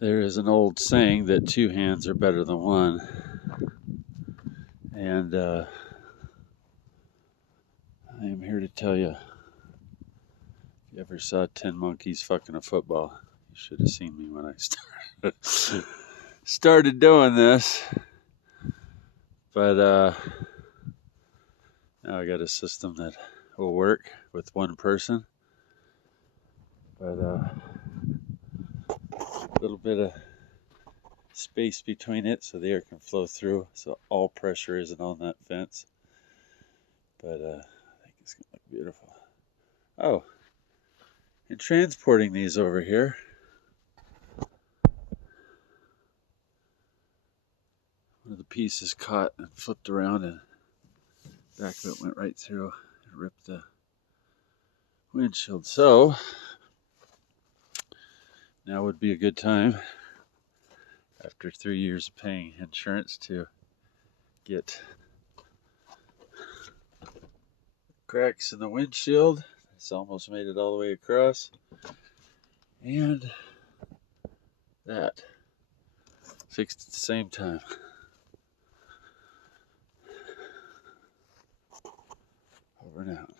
There is an old saying that two hands are better than one. And I am here to tell you, if you ever saw 10 monkeys fucking a football, you should have seen me when I started doing this. But now I got a system that will work with one person. But a little bit of space between it so the air can flow through, so all pressure isn't on that fence. But I think it's gonna look beautiful. Oh, and transporting these over here, one of the pieces caught and flipped around, and the back of it went right through and ripped the windshield. So now would be a good time, after 3 years of paying insurance, to get cracks in the windshield. It's almost made it all the way across. And that fixed at the same time. Over and out.